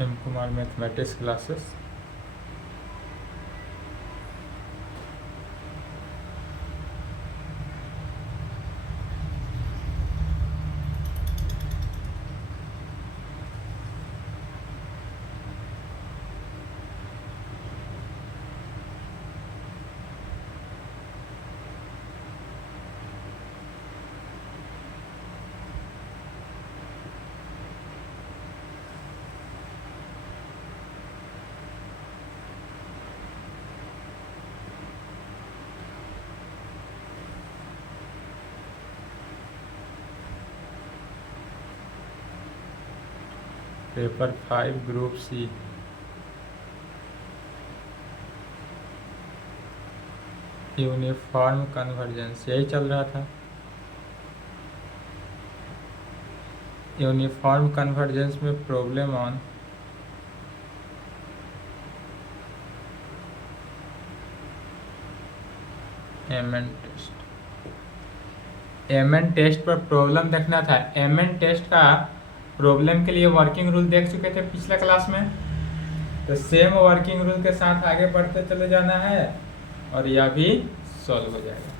M Kumar mathematics classes. Paper 5 group C. Uniform convergence यही चल रहा था। यूनिफॉर्म कन्वर्जेंस में problem on MN test. MN test पर प्रॉब्लम देखना था। एमएन टेस्ट का प्रॉब्लम के लिए वर्किंग रूल देख चुके थे पिछले क्लास में, तो सेम वर्किंग रूल के साथ आगे बढ़ते चले जाना है और यह भी सॉल्व हो जाएगा।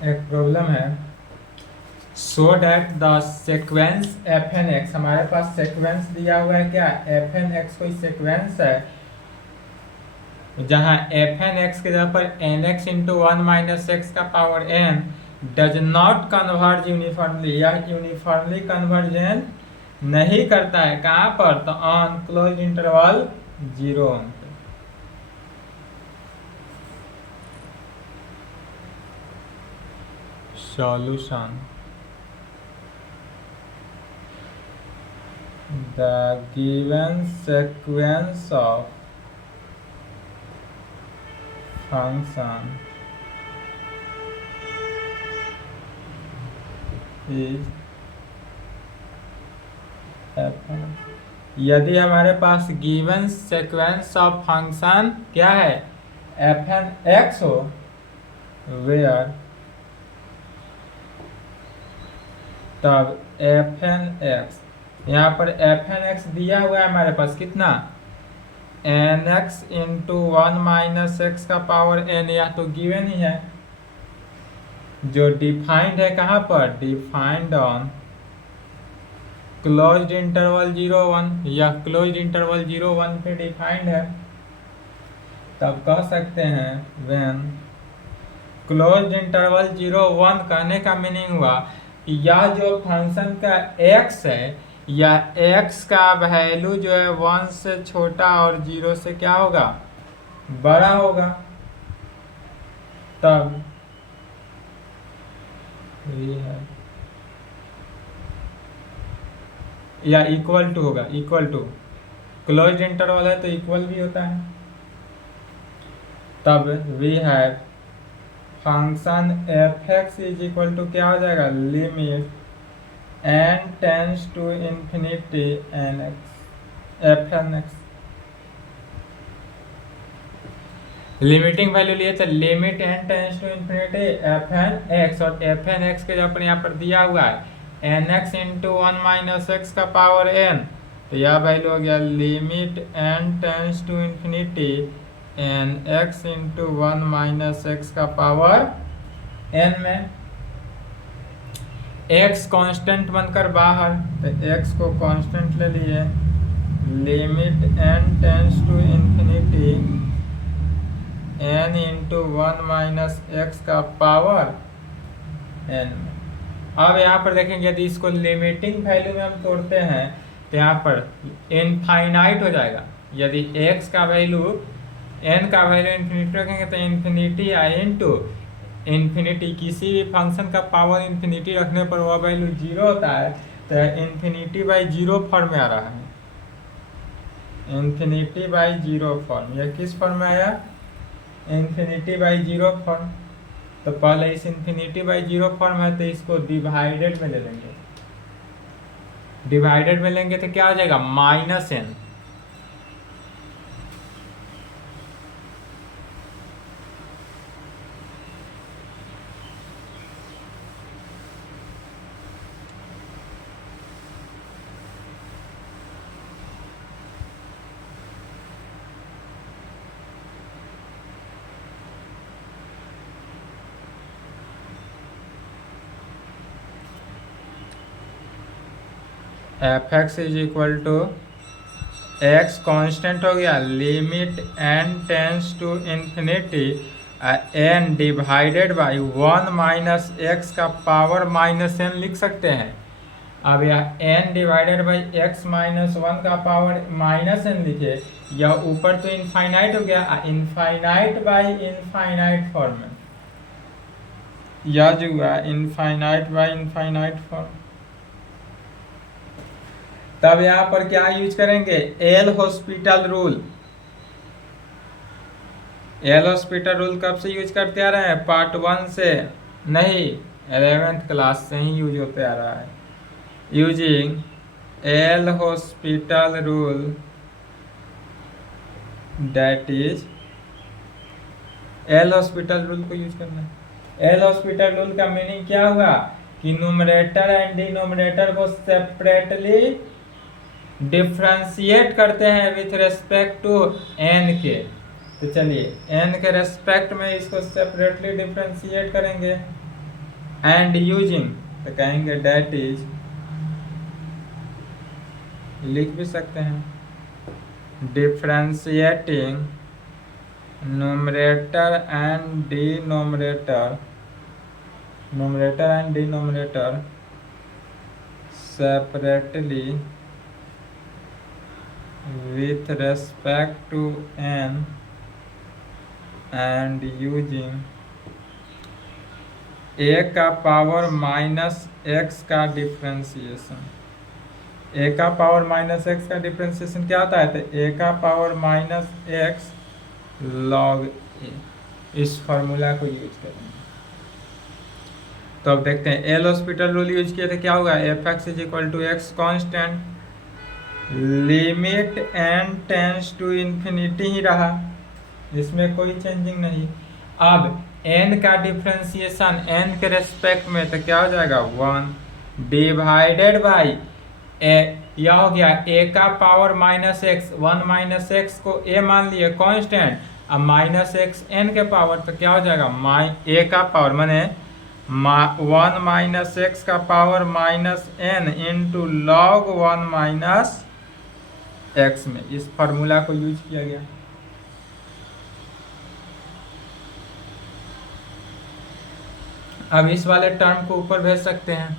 एक प्रॉब्लम है, so that the sequence F N X, हमारे पास सीक्वेंस दिया हुआ है क्या, एफ एन एक्स कोई सीक्वेंस है जहां एफ एन एक्स की जगह पर N x into one minus x का power N does not converge uniformly, यह यूनिफॉर्मली कन्वर्जन नहीं करता है। कहाँ पर, तो on close interval 0 solution. The given sequence of function is f(n)। यदि हमारे पास गिवन सीक्वेंस ऑफ फंक्शन क्या है, एफ एन एक्स हो, वेयर तब एफ एन एक्स, यहाँ पर एफ एन एक्स दिया हुआ है हमारे पास कितना, n x into one minus x का पावर एन, यह तो गिवन ही है, जो डिफाइंड है कहाँ पर, डिफाइंड ऑन क्लोज्ड इंटरवल 0 1, यह क्लोज्ड इंटरवल 0 1 पे डिफाइंड है। तब कह सकते हैं व्हेन क्लोज्ड इंटरवल 0 1 कहने का मीनिंग हुआ यह जो फंक्शन का x है, या x का वैल्यू जो है 1 से छोटा और 0 से क्या होगा, बड़ा होगा, तब ये है या इक्वल टू होगा, इक्वल टू क्लोज्ड इंटरवल है तो इक्वल भी होता है। तब we have function f x is equal to क्या हो जाएगा, limit n tends to infinity n x f N x. Limiting value लिए तो limit n tends to infinity f N x, और एफ एन एक्स के जो अपने यहाँ पर दिया हुआ है n x into one minus x का पावर एन, तो यह वैल्यू हो गया limit n tends to infinity n x into 1 minus x का पावर n में x कांस्टेंट बनकर बाहर, तो x को कांस्टेंट ले लिए, limit n tends to infinity n into 1 minus x का पावर n में। अब यहाँ पर देखेंगे यदि इसको लिमिटिंग वैल्यू में हम तोड़ते हैं तो यहाँ पर इनफाइनाइट हो जाएगा। यदि x का वैल्यू n का वैल्यू इन्फिनिटी रखेंगे तो इन्फिनिटी आई इंटू इन्फिनिटी, किसी भी फंक्शन का पावर इन्फिनिटी रखने पर वह वैल्यू 0 होता है, तो इन्फिनिटी बाई 0 फॉर्म में आ रहा है, इन्फिनिटी बाई 0 फॉर्म। यह किस फॉर्म में आया? Infinity by 0 form. तो पहले इस इन्फिनिटी बाई 0 फॉर्म है तो इसको डिवाइडेड में ले लेंगे, डिवाइडेड में लेंगे तो क्या हो जाएगा? Minus n। F x is equal to x constant हो गया, limit n tends to infinity n divided by 1 minus x का पावर माइनस n लिख सकते हैं। अब यह n divided by x minus 1 का पावर माइनस n लिखे, यह ऊपर तो इनफाइनाइट हो गया, इनफाइनाइट बाई इनफाइनाइट फॉर्म में, यह जो हुआ इनफाइनाइट बाई इनफाइनाइट फॉर्म। तब यहाँ पर क्या यूज करेंगे? L hospital rule. L hospital rule कब से यूज करते आ रहे हैं? पार्ट 1 से नहीं, 11th क्लास से ही यूज होते आ रहा है। Using L hospital rule, that is L hospital rule को यूज करना है। एल हॉस्पिटल रूल का मीनिंग क्या हुआ कि न्यूमरेटर एंड डिनोमिनेटर को सेपरेटली डिफ्रेंशिएट करते हैं विथ रेस्पेक्ट टू n के। तो चलिए n के रेस्पेक्ट में इसको सेपरेटली डिफ्रेंशिएट करेंगे, एंड यूजिंग तो कहेंगे डेट इज, लिख भी सकते हैं, differentiating numerator and denominator, numerator and denominator separately with respect to n and using a का पावर माइनस एक्स का डिफ्रेंशिएशन। a का पावर माइनस एक्स का डिफ्रेंशिएशन क्या होता है? तो a का power minus x log a, इस फॉर्मूला को यूज करेंगे। तो अब देखते हैं एल हॉस्पिटल रूल यूज किए थे, क्या होगा? F x is equal to x constant, limit n tends to infinity ही रहा, इसमें कोई चेंजिंग नहीं। अब n का डिफ्रेंशिएशन n के रेस्पेक्ट में तो क्या हो जाएगा? 1 डिवाइडेड बाई यह हो गया a का power minus x, 1 minus x को a मान लिए कांस्टेंट, अब माइनस एक्स n के पावर तो क्या हो जाएगा? a का पावर माने 1 माइनस एक्स का power minus n into log 1 minus X में, इस फॉर्मूला को यूज किया गया। अब इस वाले टर्म को ऊपर भेज सकते हैं,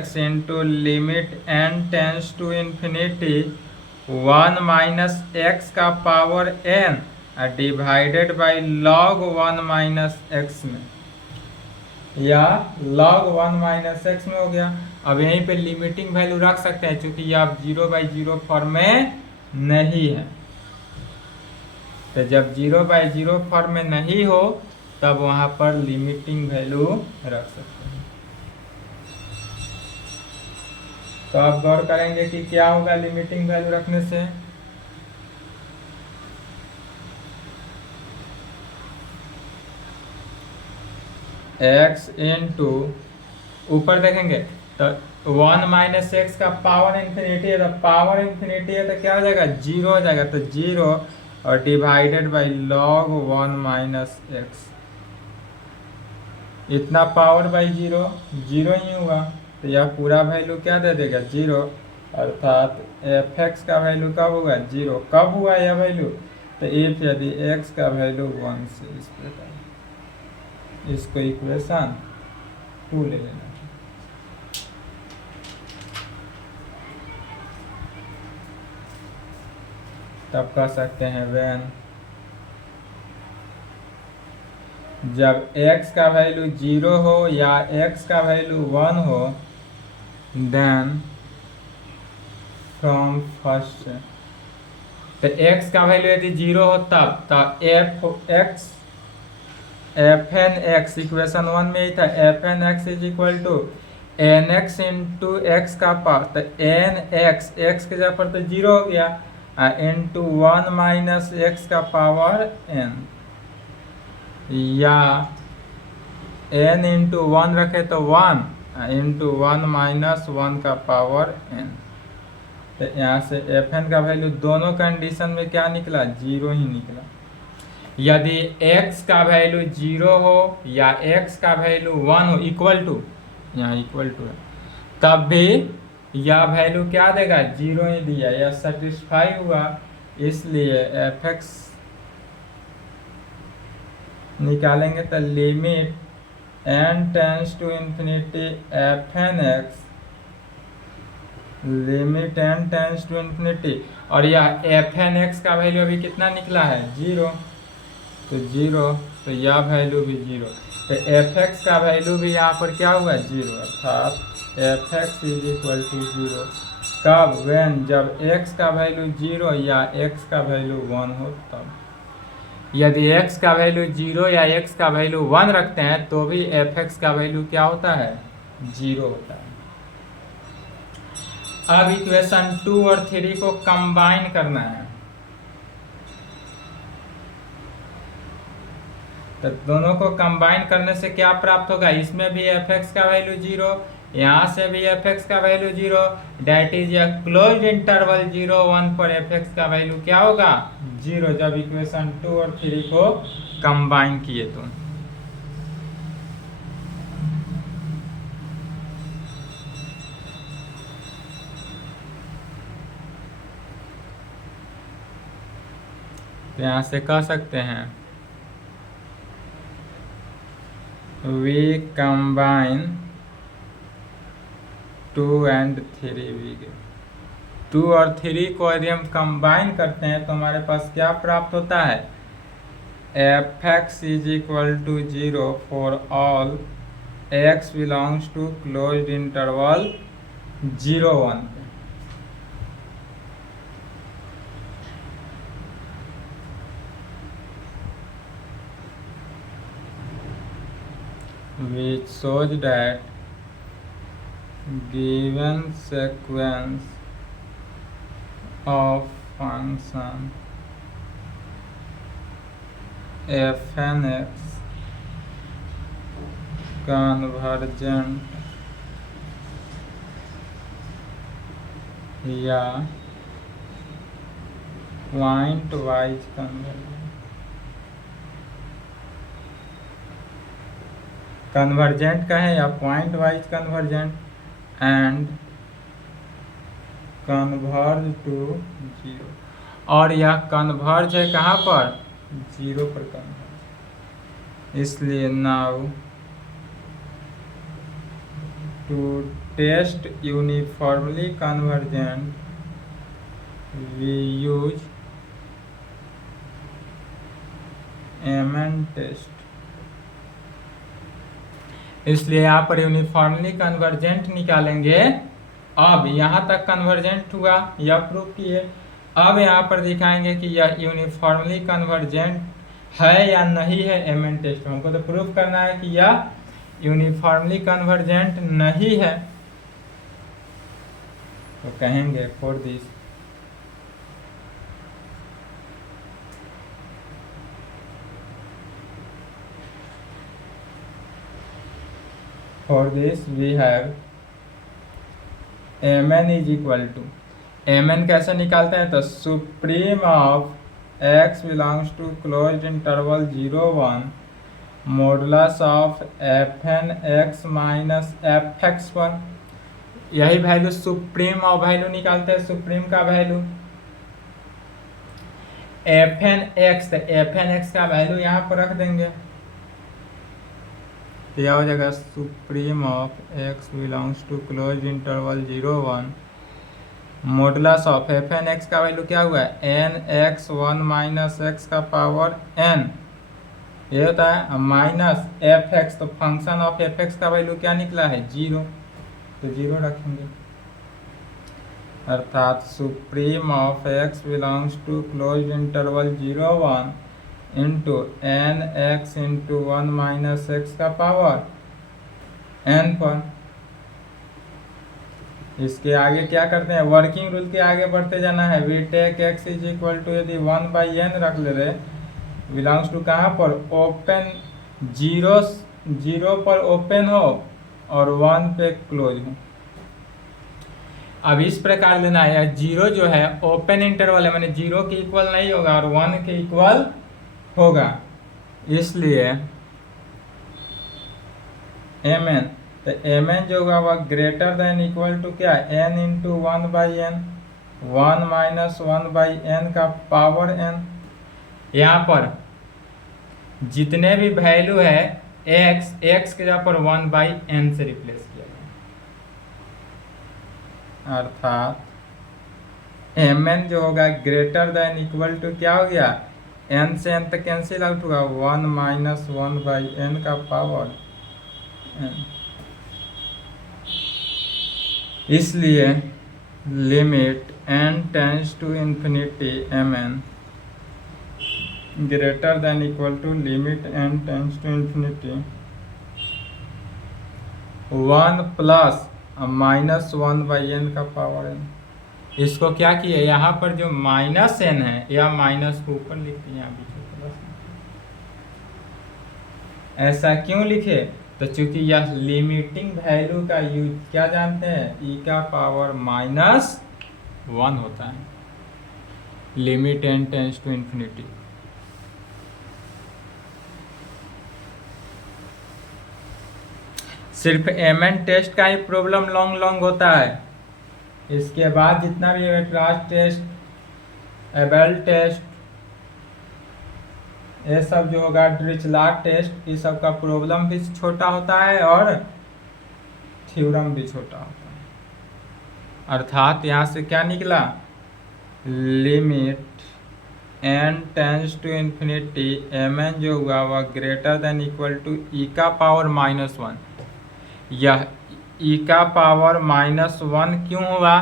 x into limit n tends to infinity 1 minus x का power n divided by log 1 minus X में, या log 1 माइनस एक्स में हो गया। अब यहीं पे लिमिटिंग वैल्यू रख सकते हैं क्योंकि ये आप 0/0 फॉर्म में नहीं है, तो जब 0/0 फॉर्म में नहीं हो तब वहां पर लिमिटिंग वैल्यू रख सकते हैं। तो आप गौर करेंगे कि क्या होगा लिमिटिंग वैल्यू रखने से। x इंटू ऊपर देखेंगे तो 1 माइनस एक्स का पावर इन्फिनिटी है, तो पावर इन्फिनिटी है तो क्या हो जाएगा, जीरो हो जाएगा। तो जीरो और divided by log 1 minus x, इतना पावर बाई जीरो, जीरो ही हुआ। तो यह पूरा वैल्यू क्या दे देगा, जीरो। अर्थात एफ एक्स का वैल्यू कब होगा, जीरो। कब हुआ यह वैल्यू, तो इफ यदि एक्स का वैल्यू 1 से इस प्रकार, इसको इक्वेशन 2 ले लेना। तब कह सकते हैं व्हेन, जब x का वैल्यू 0 हो या x का वैल्यू 1 हो, देन फ्रॉम फर्स्ट, तो x का वैल्यू यदि 0 हो तब एफ एन एक्स, इक्वेशन 1 में ही था, f N x is equal to n x into x का पावर, तो एन एक्स, एक्स के जगह पर तो 0 हो गया, इंटू 1 माइनस एक्स का पावर एन, या n इंटू 1 रखे तो 1 इंटू 1 माइनस 1 का पावर n। तो यहाँ से एफ एन का वैल्यू दोनों कंडीशन में क्या निकला, जीरो ही निकला। यदि x का वैल्यू 0 हो या x का वैल्यू 1 हो, इक्वल टू, यहाँ इक्वल टू है, तब भी यह वैल्यू क्या देगा, जीरो ही दिया, यह सेटिस्फाई हुआ। इसलिए एफ एक्स निकालेंगे तो limit n tends to infinity f N x, limit n tends to infinity, और यह एफ एन एक्स का वैल्यू अभी कितना निकला है, जीरो, तो जीरो, तो यह वैल्यू भी जीरो, तो एफ एक्स का वैल्यू भी यहाँ पर क्या हुआ, जीरो। अर्थात f x is equal to zero. कब, व्हेन, जब x का वैल्यू जीरो या x का वैल्यू 1 हो तब। यदि x का वैल्यू 0 या x का वैल्यू 1 रखते हैं तो भी एफ एक्स का वैल्यू क्या होता है, जीरो होता है। अब इक्वेशन 2 और 3 को कंबाइन करना है, तो दोनों को कंबाइन करने से क्या प्राप्त होगा, इसमें भी एफ एक्स का वैल्यू जीरो, यहाँ से भी एफ एक्स का value zero, that is a closed interval 0 1 पर एफ एक्स का वैल्यू क्या होगा, जीरो, जब इक्वेशन 2 और 3 को कंबाइन किए तो। यहाँ से कह सकते हैं we combine 2 and 3, 2 और 3 को यदि हम कंबाइन करते हैं तो हमारे पास क्या प्राप्त होता है, f x is equal to 0 for all x belongs to closed interval 0 1, which shows that given sequence of function f n x convergent या पॉइंट वाइज कन्वर्जेंट का है या pointwise convergent, and converge to zero, और यह converge है कहाँ पर, zero पर कन्वर्ज। इसलिए now to test uniformly convergent we use MN test. इसलिए यहाँ पर यूनिफॉर्मली कन्वर्जेंट निकालेंगे। अब यहाँ तक कन्वर्जेंट हुआ, यह प्रूव किए। अब यहाँ पर दिखाएंगे कि यह यूनिफॉर्मली कन्वर्जेंट है या नहीं है, एमएन टेस्ट में हमको तो प्रूव करना है कि यह यूनिफॉर्मली कन्वर्जेंट नहीं है। तो कहेंगे for this we have M N is equal to, M N कैसे निकालते हैं, तो supreme of x belongs to close interval 0 1 modulus of F N x minus F x पर, यही वैल्यू सुप्रीम ऑफ वैल्यू निकालते हैं, सुप्रीम का value f N x, तो एफ एन एक्स का वैल्यू यहाँ पर रख देंगे, तो यह हो जाएगा supreme of x belongs to close interval 0 1 modulus of F N x का वैल्यू क्या हुआ है, एन एक्स 1 माइनस एक्स का पावर एन, ये होता है माइनस एफ एक्स, तो फंक्शन ऑफ एफ एक्स का वैल्यू क्या निकला है 0, तो 0 रखेंगे, अर्थात supreme of x belongs to close interval 0 1 into n x into 1 minus x का पावर एन पर। इसके आगे क्या करते हैं, वर्किंग रूल के आगे बढ़ते जाना है, we take x is equal to, यदि 1/n रख ले रहे, बिलोंग्स टू कहाँ पर, ओपन 0 पर ओपन हो और 1 पे क्लोज हो। अब इस प्रकार लेना है, 0 जो है ओपन इंटरवल है, मैंने 0 के इक्वल नहीं होगा और 1 के इक्वल होगा, इसलिए एम एन, तो एम एन जो होगा वह ग्रेटर देन इक्वल टू क्या, n into 1/n, 1 minus 1/n का पावर n। यहाँ पर जितने भी वैल्यू है x के जगह पर 1/n से रिप्लेस किया गया, अर्थात एम एन जो होगा ग्रेटर देन इक्वल टू क्या हो गया, n से n तक कैंसिल आउट होगा, 1 माइनस 1/n का पावर n। इसलिए limit n tends to infinity M N greater than equal to limit n tends to infinity 1 plus minus 1/n का power n। इसको क्या किया, यहाँ पर जो माइनस n है या माइनस को ऊपर लिखते हैं, यहाँ बीच प्लस, ऐसा क्यों लिखे, तो चूंकि यह लिमिटिंग वैल्यू का यूज क्या जानते हैं, e का पावर -1 होता है, limit n tends to infinity. सिर्फ एमएन टेस्ट का ही प्रॉब्लम लॉन्ग होता है, इसके बाद जितना भी वेक्टराज टेस्ट, एबेल टेस्ट, ये सब जो होगा, डिरिचलेट टेस्ट, ये सब का प्रॉब्लम भी छोटा होता है और थ्योरम भी छोटा होता है। अर्थात यहाँ से क्या निकला, limit n tends to infinity M N जो हुआ वह greater than equal to e का पावर -1। यह e का पावर -1 क्यों हुआ,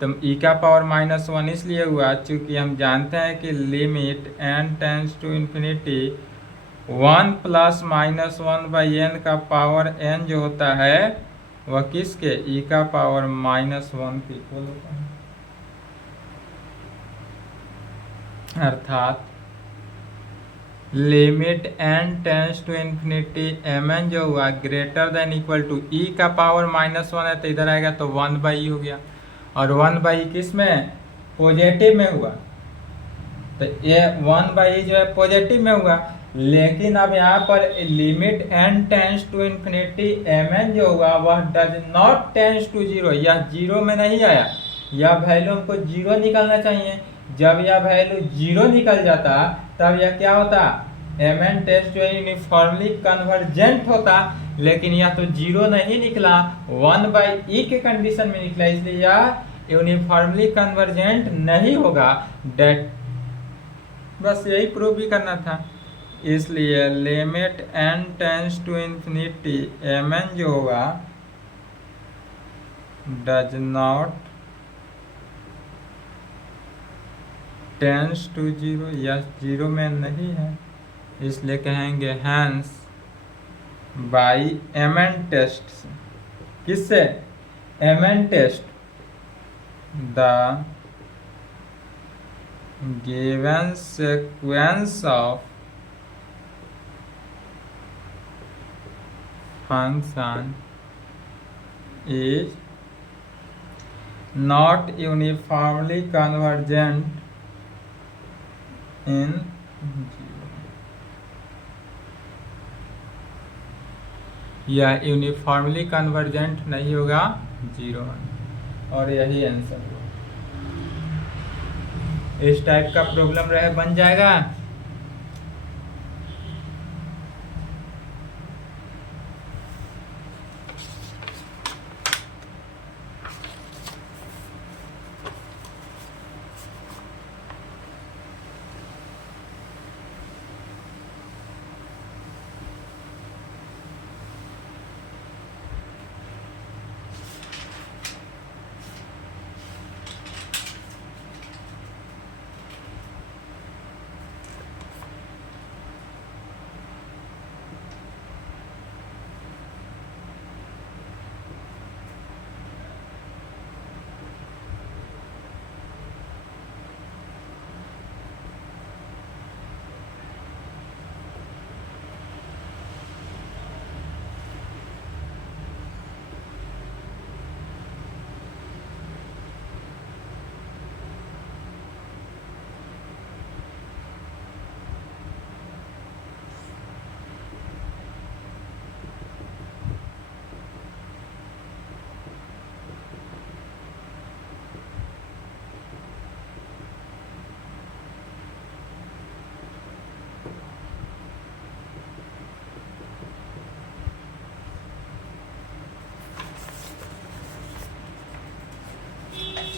तो e का पावर -1 इसलिए हुआ चूंकि हम जानते हैं कि limit n tends to infinity 1 plus -1/n का पावर n जो होता है वह किसके, e का पावर -1 के इक्वल होता है। अर्थात limit n tends to infinity M N जो हुआ greater than equal to e का पावर -1 है, तो इधर आएगा तो 1/e हो गया, और 1/e किस में, पॉजिटिव में हुआ, तो ये 1/e जो है पॉजिटिव में हुआ। लेकिन अब यहाँ पर limit n tends to infinity M N जो हुआ वह डज नॉट टेंस टू 0, यह 0 में नहीं आया, यह वैल्यू हमको 0 निकालना चाहिए। जब यह वैल्यू 0 निकल जाता तब यह क्या होता, एम एन टेस्ट जो है यूनिफॉर्मली कन्वर्जेंट होता, लेकिन यह तो 0 नहीं निकला, 1/e के कंडीशन में निकला, इसलिए यह यूनिफॉर्मली कन्वर्जेंट नहीं होगा। डेट बस यही प्रूव भी करना था, इसलिए limit n tends to infinity M N जो होगा डज नॉट टेंस टू 0, यह 0 में नहीं है, इसलिए कहेंगे hence by M N test, किससे, M N test the given sequence of function is not uniformly convergent in 0, यह यूनिफॉर्मली कन्वर्जेंट नहीं होगा 0 और यही आंसर होगा। इस टाइप का प्रॉब्लम रहे बन जाएगा।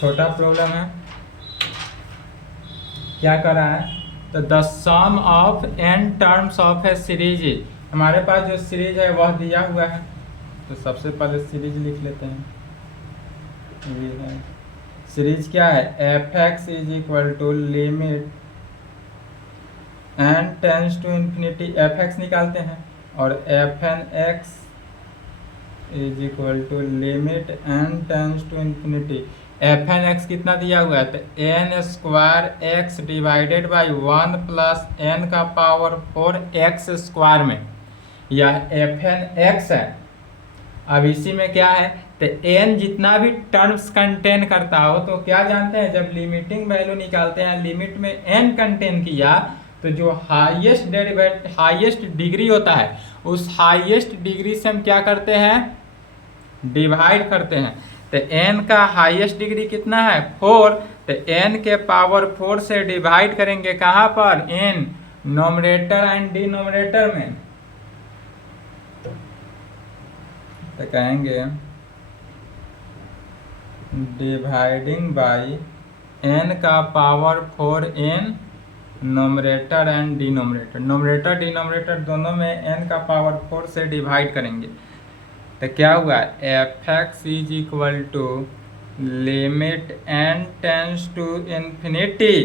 छोटा प्रॉब्लम है, क्या कर रहा है, तो the sum of n terms of a series, हमारे पास जो सीरीज है वह दिया हुआ है, तो सबसे पहले सीरीज लिख लेते हैं। ये है सीरीज, क्या है, f x is equal to limit n tends to infinity, f x निकालते हैं, और f N x is equal to limit n tends to infinity. F N x कितना दिया हुआ है, तो n square x divided by 1 plus N का power 4 x square में यह एफ एन एक्स है। अब इसी में क्या है, तो एन जितना भी टर्म्स कंटेन करता हो, तो क्या जानते हैं, जब लिमिटिंग वैल्यू निकालते हैं, लिमिट में एन कंटेन किया, तो जो हाईएस्ट डिग्री होता है, उस हाईएस्ट डिग्री से हम क्या करते हैं, डिवाइड करते हैं। तो n का हाईएस्ट डिग्री कितना है, 4, तो n के पावर 4 से डिवाइड करेंगे कहाँ पर, n नोमरेटर एंड डिनोमिनेटर में, तो कहेंगे डिवाइडिंग बाई n का power 4 n numerator and denominator, numerator denominator दोनों में n का पावर 4 से डिवाइड करेंगे, तो क्या हुआ, f x is equal to limit n tends to infinity,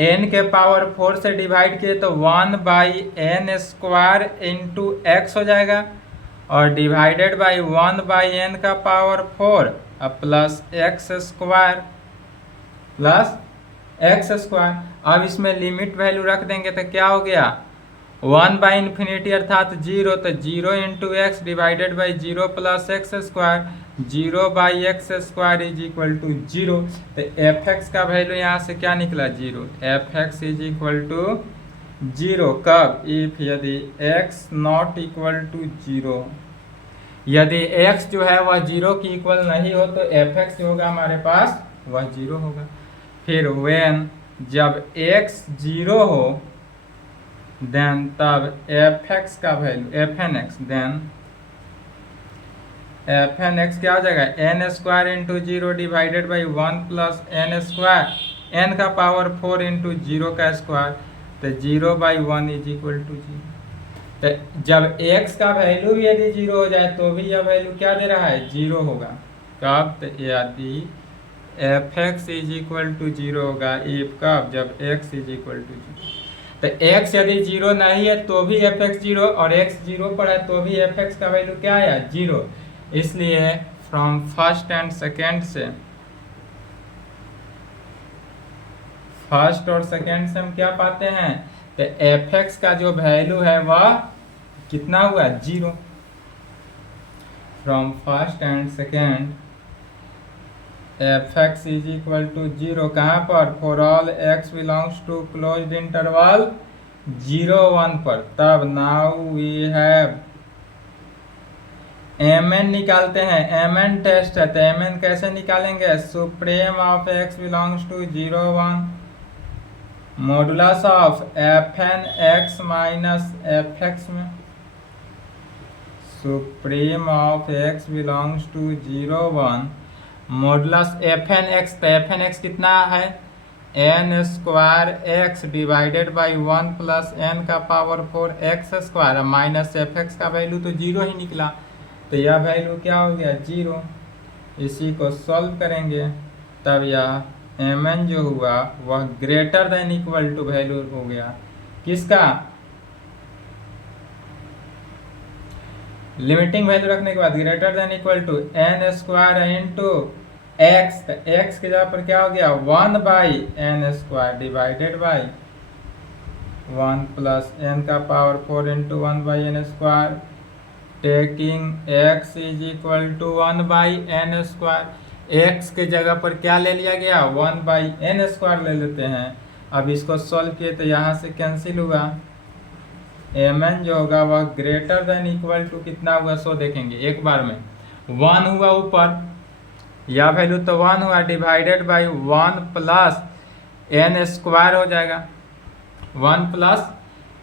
n के पावर 4 से डिवाइड किए तो 1 by N square into x हो जाएगा, और डिवाइडेड बाई 1 बाई एन का power 4 plus x square plus x square. अब इसमें लिमिट वैल्यू रख देंगे तो क्या हो गया, 1 बाई इन्फिनिटी अर्थात 0, तो 0 into x divided by 0 plus x square, 0 by x square is equal to 0। तो एफ एक्स का वैल्यू यहाँ से क्या निकला, 0। F x is equal to 0 कब, इफ यदि एक्स नॉट इक्वल टू 0, यदि एक्स जो है वह 0 की इक्वल नहीं हो, तो एफ एक्स जो होगा हमारे पास वह 0 होगा। फिर व्हेन, जब एक्स 0 हो, देन तब एफ एक्स का value f N x, then f N x क्या हो जाएगा, n square into 0 divided by 1 plus n square, n का पावर 4 इंटू 0 का स्क्वायर, तो 0 बाई 1 इज इक्वल टू 0। तो जब एक्स का वैल्यू भी यदि 0 हो जाए तो भी यह वैल्यू क्या दे रहा है, 0 होगा। कब, तो यदि f x is equal to 0 होगा, इफ कब, जब एक्स इज इक्वल टू 0। तो x यदि 0 नहीं है तो भी एफ एक्स 0, और x 0 पर है तो भी एफ एक्स का वैल्यू क्या है, 0। इसलिए फ्रॉम फर्स्ट एंड सेकेंड से, फर्स्ट और सेकेंड से हम क्या पाते हैं, तो एफ एक्स का जो वैल्यू है वह कितना हुआ, 0। From first and second f x is equal to 0 कहाँ पर, for all x belongs to closed interval 0 1 पर। तब now we have M N निकालते हैं, एम एन टेस्ट है तो एम एन कैसे निकालेंगे, supreme of x belongs to 0 1 modulus of F N x minus F X में, supreme of x belongs to 0 1 modulus F N x, तो F N x कितना है, N square x divided by 1 plus N का power 4 x square minus F x का value तो 0 ही निकला, तो यह वैल्यू क्या हो गया 0। इसी को सॉल्व करेंगे तब यह एम एन जो हुआ वह greater than equal to value हो गया किसका, लिमिटिंग वैल्यू रखने के बाद greater than equal to N square into X, X की जगह पर क्या हो गया 1 by N square divided by 1 plus N का power 4 into 1 by N square, taking X is equal to 1 by N square, X के जगह पर क्या ले लिया गया 1 बाई एन स्क्वायर ले लेते हैं। अब इसको सॉल्व किए तो यहाँ से कैंसिल हुआ, एम एन जो होगा वह ग्रेटर देन इक्वल टू कितना हुआ सो देखेंगे एक बार में, 1 हुआ ऊपर, या वैल्यू तो 1 हुआ divided by 1 plus n square हो जाएगा, 1 प्लस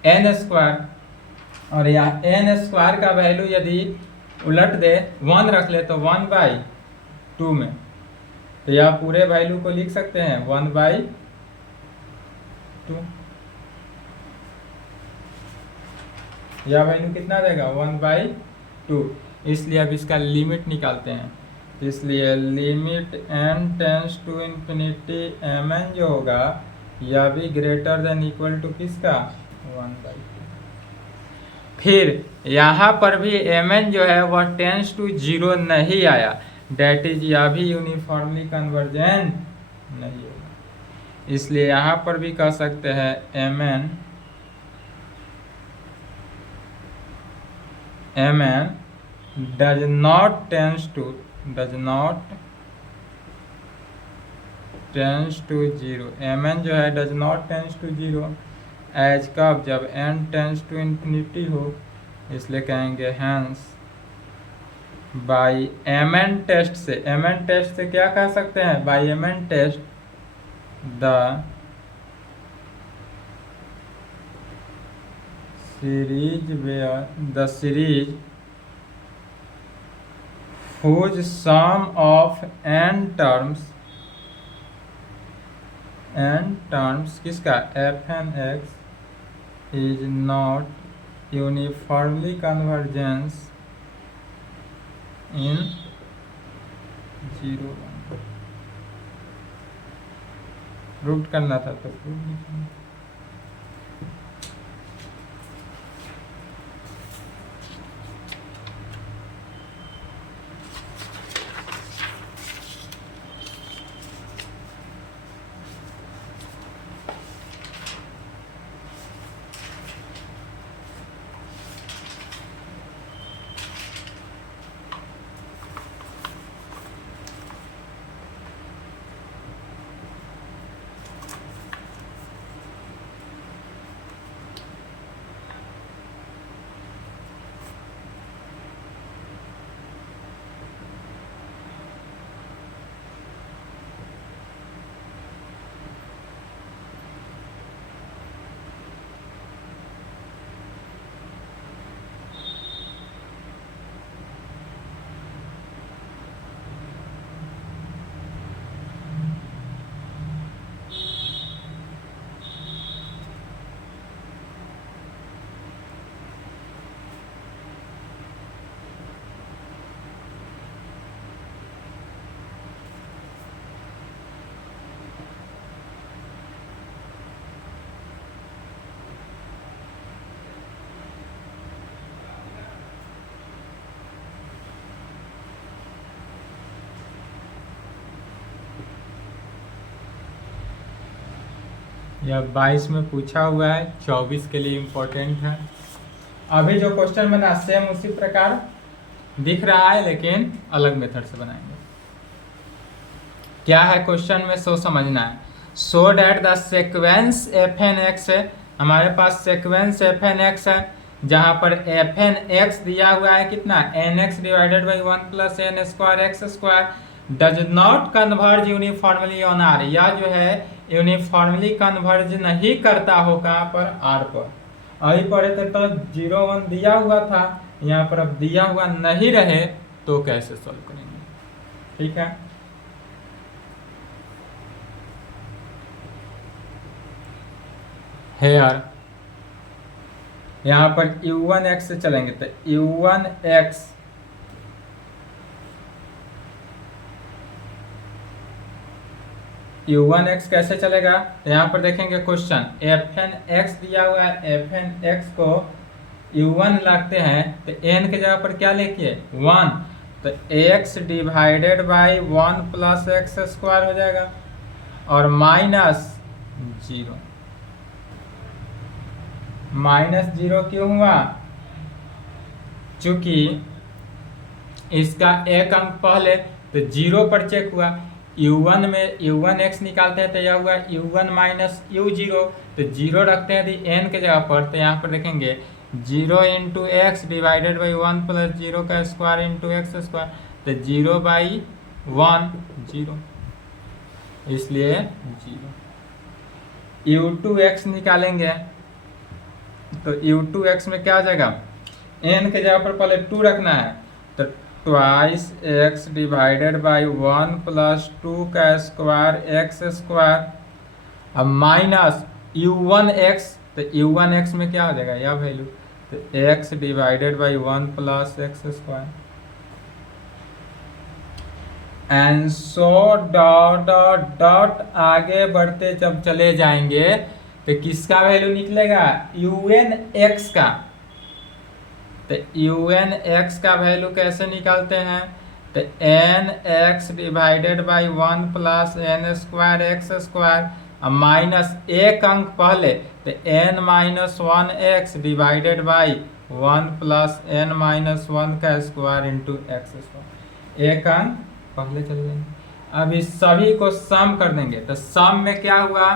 एन स्क्वायर, और यहाँ एन स्क्वायर का वैल्यू यदि उलट दे 1 रख ले तो 1 बाई 2 में, तो यह पूरे वैल्यू को लिख सकते हैं 1 बाई 2, यह वैल्यू कितना देगा 1 बाई 2। इसलिए अब इसका लिमिट निकालते हैं, तो इसलिए limit n tends to infinity M N जो होगा यह भी ग्रेटर देन इक्वल टू किसका 1 बाई 2। फिर यहाँ पर भी एम एन जो है वह टेंस टू 0 नहीं आया, डेट इज यह भी यूनिफॉर्मली कन्वर्जेंट नहीं होगा, इसलिए यहाँ पर भी कह सकते हैं M N does not tends to 0, M N जो है does not tends to 0 as कब, जब एन टेंस टू इन्फिनिटी हो, इसलिए कहेंगे hence by M N test से, एम एन टेस्ट से क्या कह सकते हैं, by M N test the series whose sum of n terms किसका f N x is not uniformly convergence in 0 1, prove करना था तो प्रूव यह 22 में पूछा हुआ है, 24 के लिए इम्पोर्टेंट है। अभी जो क्वेश्चन बना सेम उसी प्रकार दिख रहा है लेकिन अलग मेथड से बनाएंगे। क्या है क्वेश्चन में, सो समझना है। So that the sequence f N x है, हमारे पास सेक्वेंस एफ एन एक्स है, जहां पर एफ एन एक्स दिया हुआ है कितना, n x divided by 1 plus n square x square, does not converge uniformly on R, या जो है यूनिफॉर्मली कन्वर्ज नहीं करता हो कहाँ पर, आर पर। अभी पढ़े थे तो 0 1 दिया हुआ था, यहाँ पर अब दिया हुआ नहीं रहे तो कैसे सॉल्व करेंगे, ठीक है। हेयर यहाँ पर u1x से चलेंगे तो u1x कैसे चलेगा, तो यहाँ पर देखेंगे क्वेश्चन एफ एन एक्स दिया हुआ है, एफ एन एक्स को u1 लागते हैं तो n के जगह पर क्या लिखिए 1, तो x divided by 1 plus x square हो जाएगा और -0। -0 क्यों हुआ, चूंकि इसका एक अंक पहले तो 0 पर चेक हुआ, u1 में u1x निकालते हैं तो यह हुआ u1 माइनस u0, तो 0 रखते हैं यदि n के जगह पर, तो यहाँ पर देखेंगे 0 into x divided by 1 plus 0 का स्क्वायर इंटू एक्स स्क्वायर, तो 0 बाई 1 0, इसलिए 0। u2x निकालेंगे तो u2x में क्या आ जाएगा, n के जगह पर पहले 2 रखना है, तो twice x divided by 1 plus 2 का स्क्वायर एक्स स्क्वायर, अब माइनस u1x, तो u1x में क्या हो जाएगा यह वैल्यू, तो x divided by 1 plus x square, and so dot dot dot आगे बढ़ते जब चले जाएंगे तो किसका वैल्यू निकलेगा, un(x) का, तो un(x) का वैल्यू कैसे निकालते हैं, तो n(x) divided by 1 plus n square x square, minus एक अंक पहले तो n minus 1x divided by 1 plus n minus 1 का स्क्वायर इंटू एक्स स्क्वायर, एक अंक पहले चले जाएंगे। अब इस सभी को सम कर देंगे तो सम में क्या हुआ,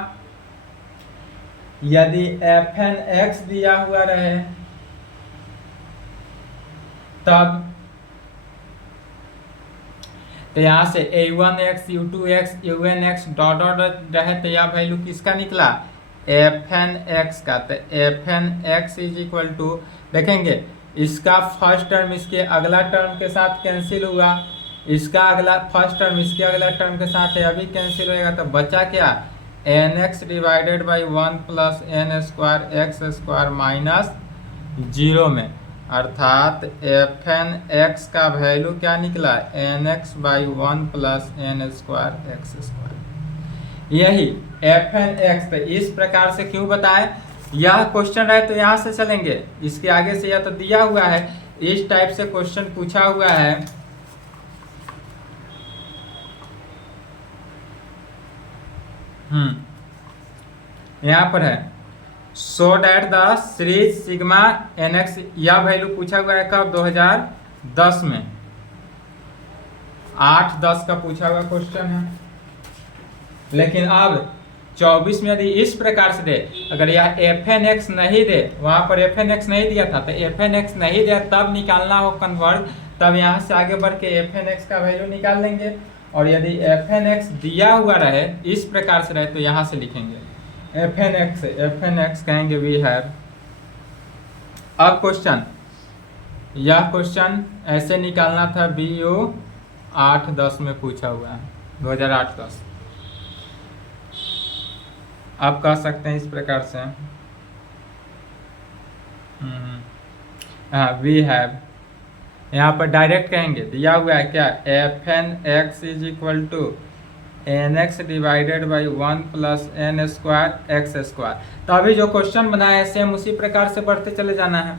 यदि एफ एन एक्स दिया हुआ रहे तब तो यहां से a1x u2x un(x) dot dot रहे तो यह वैल्यू किसका निकला, एफ एन एक्स का, तो F N x is equal to, देखेंगे इसका फर्स्ट टर्म इसके अगला टर्म के साथ कैंसिल हुआ, इसका अगला फर्स्ट टर्म इसके अगला टर्म के साथ है अभी कैंसिल होएगा, तो बचा क्या, nx divided by 1 plus n square x square minus 0 में, अर्थात एफ एन एक्स का वैल्यू क्या निकला, nx by 1 plus n square x square, यही एफ एन एक्स। तो इस प्रकार से क्यों बताएं, यह क्वेश्चन रहे तो यहाँ से चलेंगे, इसके आगे से यह तो दिया हुआ है, इस टाइप से क्वेश्चन पूछा हुआ है, यहाँ पर है so that the series sigma nx, यह वैल्यू पूछा हुआ है कब, 2010 में, 8-10 का पूछा हुआ क्वेश्चन है। लेकिन अब 24 में यदि इस प्रकार से दे, अगर यह एफ एन एक्स नहीं दे, वहां पर एफ एन एक्स नहीं दिया था, तो एफ एन एक्स नहीं दिया तब निकालना हो कन्वर्ट, तब यहाँ से आगे बढ़ के एफ एन एक्स का वैल्यू निकाल लेंगे, और यदि एफ एन एक्स दिया हुआ रहे इस प्रकार से रहे तो यहाँ से लिखेंगे एफ एन एक्स कहेंगे वी हैव। अब क्वेश्चन, यह क्वेश्चन ऐसे निकालना था, BU 8-10 में पूछा हुआ है, 2008-10। आप कह सकते हैं इस प्रकार से, हाँ वी हैव, यहाँ पर डायरेक्ट कहेंगे, दिया हुआ है क्या, F N x is equal to nx divided by 1 plus n square x square. तो अभी जो क्वेश्चन बनाया है सेम उसी प्रकार से बढ़ते चले जाना है।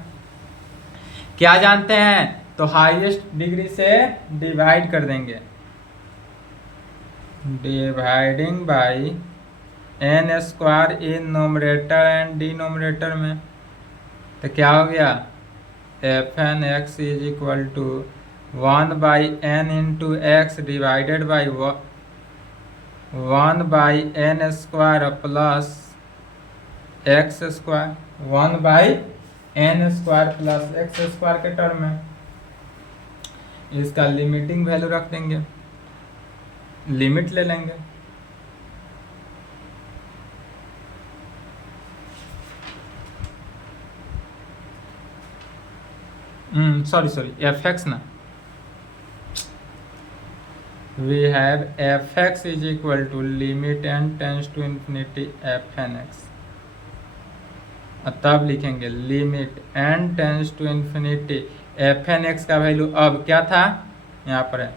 क्या जानते हैं, तो हाईएस्ट डिग्री से डिवाइड कर देंगे, dividing by N square in numerator and denominator में, तो क्या हो गया, f N x is equal to 1 by n into x divided by 1/n² plus x², 1/n² plus x² के टर्म में इसका लिमिटिंग वैल्यू रख देंगे, लिमिट ले लेंगे। सॉरी fx ना, we have fx is equal to limit n tends to infinity fnx। तब लिखेंगे limit n tends to infinity fnx का वैल्यू अब क्या था, यहाँ पर है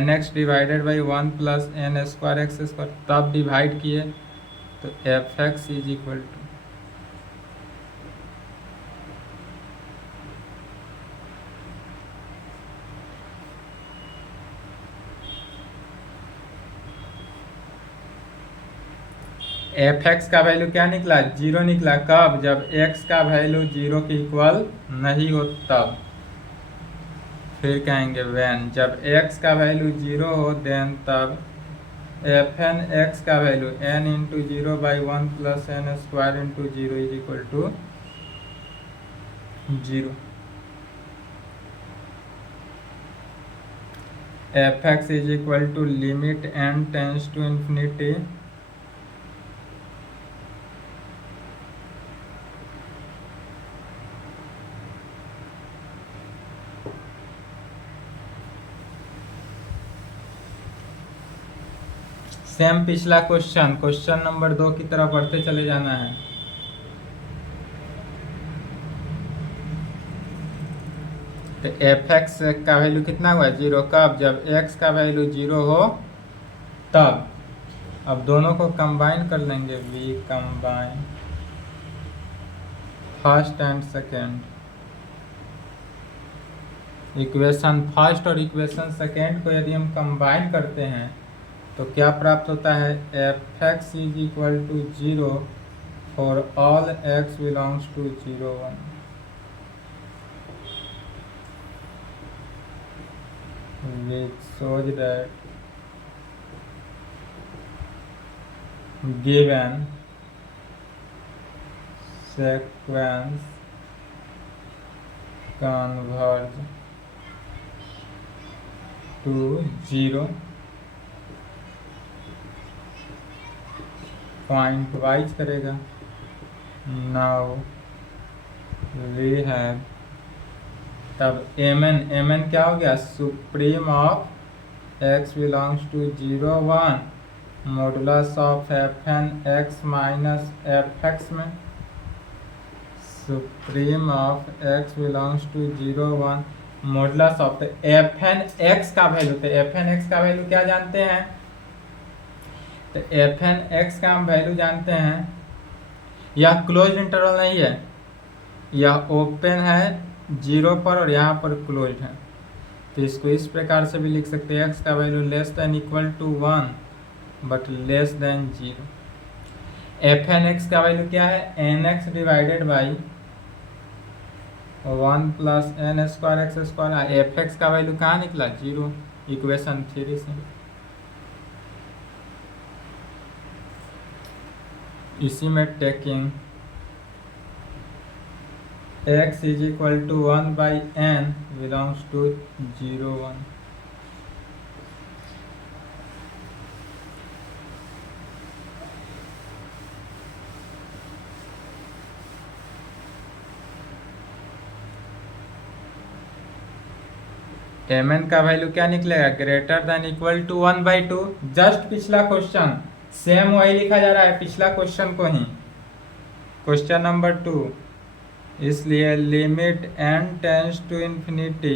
nx divided by 1 plus n² x², तब डिवाइड किए तो fx is equal to fx का वैल्यू क्या निकला, 0 निकला। कब, जब x का वैल्यू 0 के इक्वल नहीं हो तब। फिर कहेंगे व्हेन, जब x का वैल्यू 0 हो देन तब fn x का value n into 0/1 plus n² into 0 is equal to 0। fx is equal to limit n tends to infinity same पिछला क्वेश्चन नंबर 2 की तरफ बढ़ते चले जाना है। तो fx का वैल्यू कितना हुआ, 0। कब, जब x का वैल्यू 0 हो तब। अब दोनों को कंबाइन कर लेंगे, we combine first and second, equation first और इक्वेशन सेकेंड को यदि हम कंबाइन करते हैं तो क्या प्राप्त होता है, fx is equal to 0 for all x belongs to 0 1, which shows that given sequence converge to 0 pointwise करेगा। नाउ वी हैव, तब mn क्या हो गया, supreme of x belongs to 0 1 modulus of fn x minus fx में, supreme of x belongs to 0 1 modulus of fn x का value, तो fn x का value क्या जानते हैं, तो fn x का हम वैल्यू जानते हैं, यह क्लोज इंटरवल नहीं है, यह ओपन है 0 पर और यहाँ पर क्लोज है। तो इसको इस प्रकार से भी लिख सकते हैं, x का value less than equal to 1 but less than 0। fn x का वैल्यू क्या है, nx divided by 1 plus n² x²। fx का वैल्यू कहाँ निकला, 0, इक्वेशन 3 से। इसी में taking x is equal to 1/n belongs to 0 1, mn का वैल्यू क्या निकलेगा, greater than equal to 1/2। Just पिछला क्वेश्चन सेम वही लिखा जा रहा है, पिछला क्वेश्चन को ही, क्वेश्चन नंबर 2। इसलिए limit n tends to infinity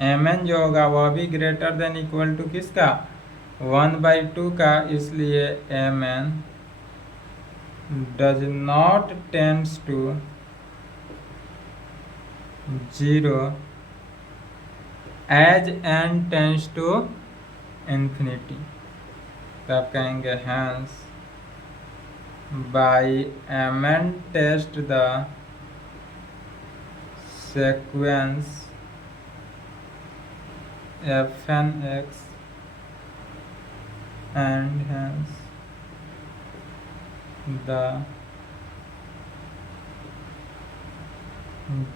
mn जो होगा वह भी ग्रेटर देन इक्वल टू किसका, 1/2 का। इसलिए mn does not tends to 0 as n tends to infinity. तब कहेंगे hence by mn test the sequence fn x and hence the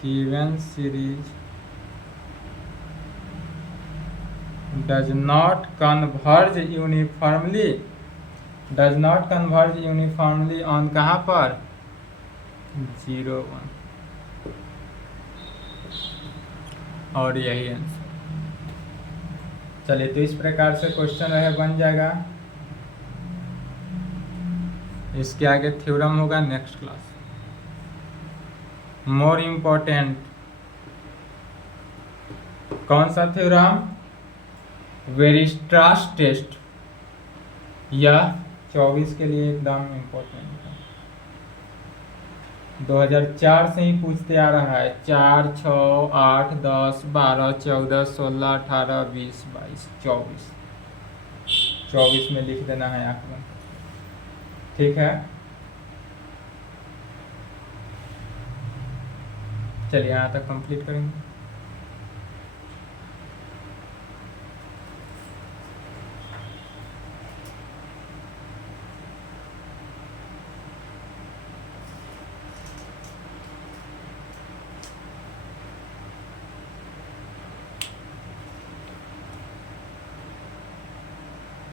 given series does not converge uniformly on कहाँ पर 0 1 और यही answer. चलिए तो इस प्रकार से क्वेश्चन है बन जाएगा। इसके आगे थ्योरम होगा नेक्स्ट क्लास। मोर इम्पोर्टेंट कौन सा थ्योरम? वेरिस्ट्रास टेस्ट, यह 24 के लिए एकदम इम्पोर्टेंट है। 2004 से ही पूछते आ रहा है। 4 6 8 10 12 14 16 18 20 22 24 में लिख देना है आंख में। ठीक है, चलिए यहाँ तक कंप्लीट करेंगे।